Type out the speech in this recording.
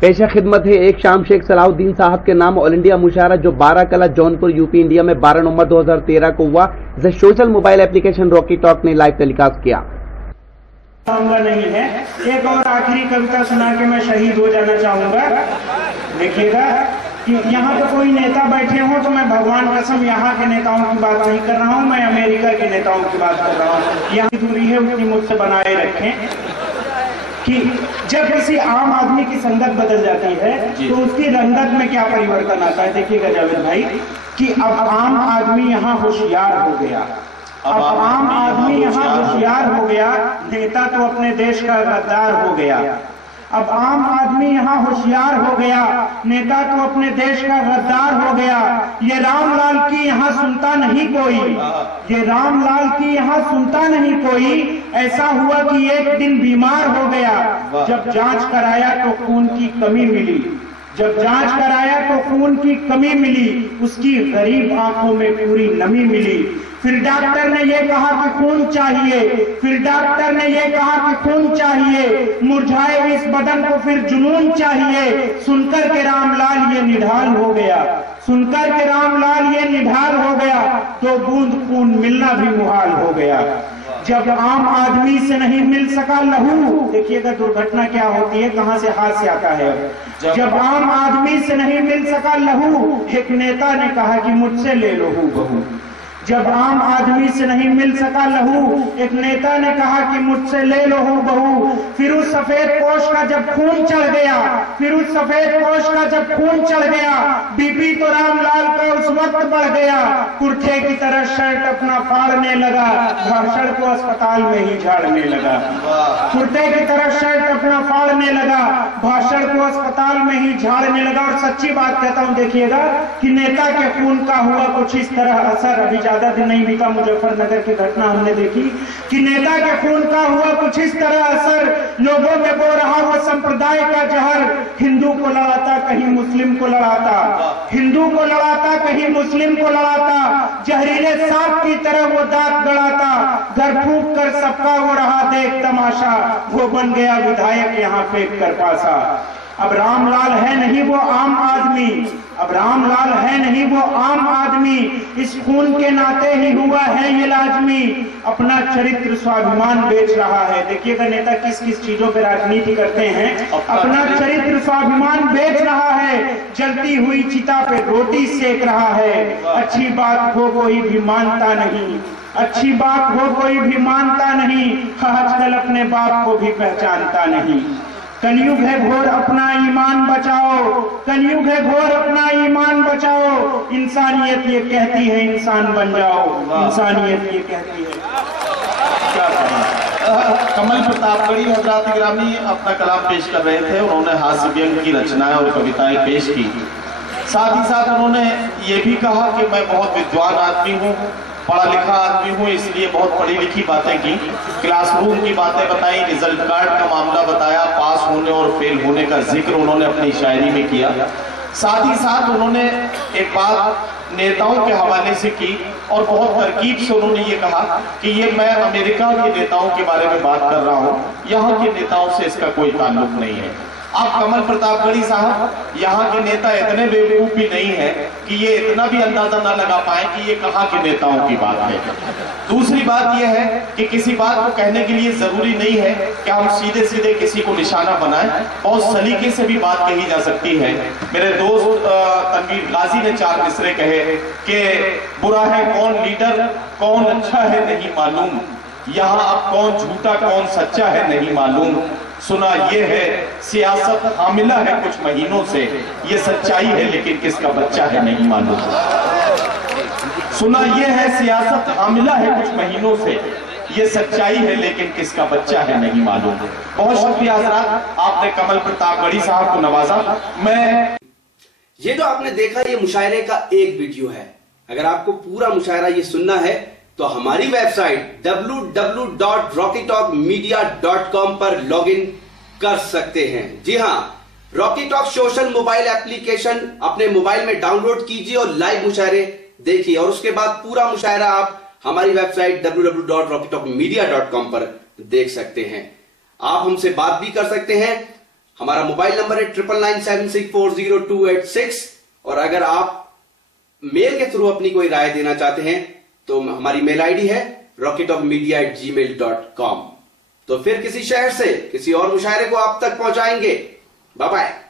पेशा खिदमत है एक शाम शेख सलाहुद्दीन साहब के नाम ऑल इंडिया मुशायरा जो 12 कला जौनपुर यूपी इंडिया में 12 नवंबर 2013 को हुआ, जिसे social mobile application Rocky talk ने लाइव टेलीकास्ट किया। नहीं है, एक और आखिरी कविता सुना के मैं शहीद हो जाना चाहूंगा। देखिएगा कि यहाँ पे कोई नेता बैठे हो तो मैं भगवान कसम यहाँ के नेताओं की बात नहीं कर रहा हूँ, मैं अमेरिका के नेताओं की बात कर रहा हूँ। यहाँ की दूरी है उतनी मुझसे बनाए रखें कि जब किसी आम आदमी की संगत बदल जाती है तो उसकी रंगत में क्या परिवर्तन आता है। देखिएगा जावेद भाई कि अब आम आदमी यहाँ होशियार हो गया, अब आम आदमी यहाँ होशियार हो गया, नेता तो अपने देश का गद्दार हो गया। अब आम आदमी यहाँ होशियार हो गया, नेता तो अपने देश का गद्दार हो गया। ये रामलाल की यहाँ सुनता नहीं कोई, ये रामलाल की यहाँ सुनता नहीं कोई। ऐसा हुआ कि एक दिन बीमार हो गया, जब जांच कराया तो खून की कमी मिली, जब जांच कराया तो खून की कमी मिली, उसकी गरीब आंखों में पूरी नमी मिली। फिर डॉक्टर ने ये कहा कि खून चाहिए, फिर डॉक्टर ने ये कहा कि खून चाहिए, मुरझाए इस बदन को फिर जुनून चाहिए। सुनकर के रामलाल ये निढाल हो गया, सुनकर के रामलाल ये निढाल हो गया, तो बूंद खून मिलना भी मुहाल हो गया। जब आम आदमी से नहीं मिल सका लहू, देखिएगा दुर्घटना क्या होती है, कहां से हाथ से आता है। जब आम आदमी से नहीं मिल सका लहू, एक नेता ने कहा कि मुझसे ले लो बहू। जब आम आदमी से नहीं मिल सका लहू, एक नेता ने कहा कि मुझसे ले लो बहू। फिर उस सफेद पोश का जब खून चढ़ गया, फिर उस सफेद पोश का जब खून चढ़ गया, बीपी तो रामलाल का उस वक्त बढ़ गया। कुर्ते की तरह शर्ट अपना फाड़ने लगा, भाषण को अस्पताल में ही झाड़ने लगा। कुर्ते की तरह शर्ट अपना फाड़ने लगा, भाषण को अस्पताल में ही झाड़ने लगा। और सच्ची बात कहता हूं, देखिएगा कि नेता के खून का हुआ कुछ इस तरह असर। अभी ज्यादा दिन नहीं बीता, मुजफ्फरनगर की घटना हमने देखी कि नेता के खून का हुआ कुछ इस तरह असर। लोगों में बो रहा वो संप्रदाय का जहर, हिंदू को लड़ाता कहीं मुस्लिम को लड़ाता, हिंदू को लड़ाता कहीं मुस्लिम को लड़ाता। जहरीले सांप की तरह वो दांत गड़ाता, घर फूंक कर सबका वो रहा देख तमाशा। वो बन गया विधायक यहाँ फेंक कर पासा। अब रामलाल है नहीं वो आम आदमी, अब रामलाल है नहीं वो आम आदमी, इस खून के नाते ही हुआ है ये लाजमी। अपना चरित्र स्वाभिमान बेच रहा है। देखिएगा नेता किस किस चीजों पे राजनीति करते हैं। अपना चरित्र स्वाभिमान बेच रहा है, जलती हुई चिता पे रोटी सेक रहा है। अच्छी बात हो कोई भी मानता नहीं, अच्छी बात हो कोई भी मानता नहीं, आजकल अपने बाप को भी पहचानता नहीं। कलयुग है घोर अपना ईमान बचाओ, कलयुग है घोर अपना ईमान बचाओ। इंसानियत ये कहती है इंसान बन जाओ, इंसानियत ये कहती है। कमल प्रतापगढ़ी हजरात गिरामी अपना कलाम पेश कर रहे थे। उन्होंने हास्य व्यंग की रचनाएं और कविताएं पेश की। साथ ही साथ उन्होंने ये भी कहा कि मैं बहुत विद्वान आदमी हूँ, पढ़ा लिखा आदमी हूँ, इसलिए बहुत पढ़ी लिखी बातें की, क्लासरूम की बातें बताई, रिजल्ट कार्ड का मामला बताया, पास होने और फेल होने का जिक्र उन्होंने अपनी शायरी में किया। साथ ही साथ उन्होंने एक बात नेताओं के हवाले से की और बहुत तरकीब से उन्होंने ये कहा कि ये मैं अमेरिका के नेताओं के बारे में बात कर रहा हूँ, यहाँ के नेताओं से इसका कोई ताल्लुक नहीं है। अब कमल प्रतापगढ़ी साहब यहाँ के नेता इतने बेवकूफ भी नहीं है कि ये इतना भी अंदाजा ना लगा पाए कि ये कहाँ के नेताओं की बात है। दूसरी बात यह है कि किसी बात को कहने के लिए जरूरी नहीं है कि हम सीधे सीधे किसी को निशाना बनाएं, बहुत सलीके से भी बात कही जा सकती है। मेरे दोस्त तनवीर गाजी ने 4 मिसरे कहे कि बुरा है कौन लीडर, कौन अच्छा है नहीं मालूम, यहाँ अब कौन झूठा कौन सच्चा है नहीं मालूम। सुना ये है सियासत हामिला है कुछ महीनों से, ये सच्चाई है लेकिन किसका बच्चा है नहीं मालूम। सुना ये है सियासत हामिला है कुछ महीनों से, ये सच्चाई है लेकिन किसका बच्चा है नहीं मालूम। बहुत शुक्रिया हज़रात, आपने कमल प्रतापगढ़ी साहब को नवाजा। मैं ये जो आपने देखा ये मुशायरे का एक वीडियो है। अगर आपको पूरा मुशायरा ये सुनना है तो हमारी वेबसाइट www.rockytalkmedia.com पर लॉगिन कर सकते हैं। जी हां, Rocky talk social mobile application अपने मोबाइल में डाउनलोड कीजिए और लाइव मुशायरे देखिए, और उसके बाद पूरा मुशायरा आप हमारी वेबसाइट www.rockytalkmedia.com पर देख सकते हैं। आप हमसे बात भी कर सकते हैं। हमारा मोबाइल नंबर है 9997640286। और अगर आप मेल के थ्रू अपनी कोई राय देना चाहते हैं तो हमारी मेल आईडी है rockytalkmedia@gmail.com। तो फिर किसी शहर से किसी और मुशायरे को आप तक पहुंचाएंगे। Bye bye.